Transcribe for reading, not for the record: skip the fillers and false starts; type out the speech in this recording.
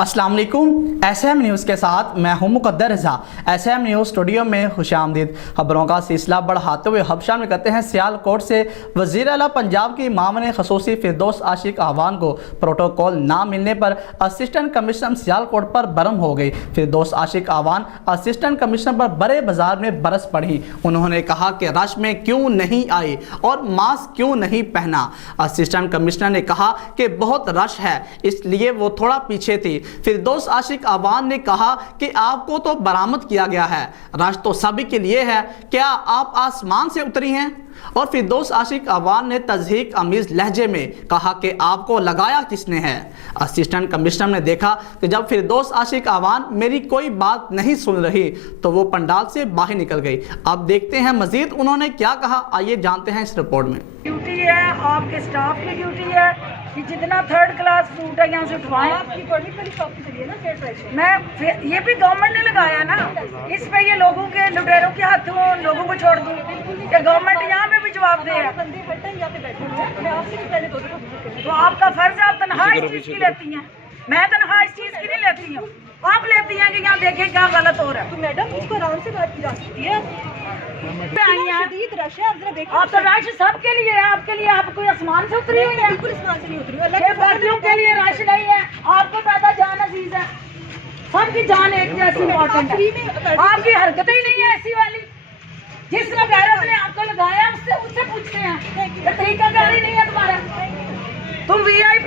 अस्सलाम वालेकुम। SM news के साथ मैं हूं मुकद्दर रज़ा। एसएम न्यूज़ स्टूडियो में खुशामदीद। खबरों का सिलसिला बढ़ाते हुए हब शामिल करते हैं सियालकोट से। वज़ीर आला पंजाब की मामले खसूसी फिरदौस आशिक आवान को प्रोटोकॉल ना मिलने पर असिस्टेंट कमिश्नर सियालकोट पर बरम हो गई। फिरदौस आशिक आवान असिस्टेंट कमिश्नर पर बड़े बाजार में बरस पड़ी। उन्होंने कहा कि रश में क्यों नहीं आए और मास्क क्यों नहीं पहना। असिस्टेंट कमिश्नर ने कहा कि बहुत रश है इसलिए वो थोड़ा पीछे थी। फिरदौस आशिक आवान ने कहा कि आपको तो बरामद किया गया है, रश तो सभी के लिए है, क्या आप आसमान से उतरी हैं? और फिरदौस आशिक आवान ने तज़हीक अमीज़ लहजे में कहा कि आपको लगाया किसने है। असिस्टेंट कमिश्नर ने देखा कि जब फिरदौस आशिक आवान मेरी कोई बात नहीं सुन रही तो वो पंडाल से बाहर निकल गई। अब देखते हैं मजीद उन्होंने क्या कहा, आइए जानते हैं इस रिपोर्ट में। ड्यूटी है, आपके स्टाफ की ड्यूटी है कि जितना थर्ड क्लास फूड है यहाँ से उठवाएं। मैं ये भी गवर्नमेंट ने लगाया ना, इस पे ये लोगों के लुटेरों के हाथों लोगों को छोड़ दूं कि गवर्नमेंट यहाँ पे भी जवाब दे। तो आपका फर्ज है, आप तनख्वाह इस चीज की लेती हैं, मैं तनख्वाह इस चीज की नहीं लेती हूँ। आप लेती हैं कि यहाँ देखें क्या गलत हो रहा है। तो मैडम इसको आराम से बात की जा सकती है। आप तो रश सबके लिए है, आपके लिए आप कोई आसमान से उतरी हुई है? बिल्कुल आसमान से नहीं उतरी हुई। बाकियों के लिए रश नहीं है, आपको ज्यादा जान अजीज है। सबकी जान एक जैसी इम्पोर्टेंट है, आपकी हरकतें ही नहीं है ऐसी वाली। जिस वगैरह ने आपको लगाया उससे पूछते हैं, तरीकाकारी नहीं है तुम्हारा। तुम VIP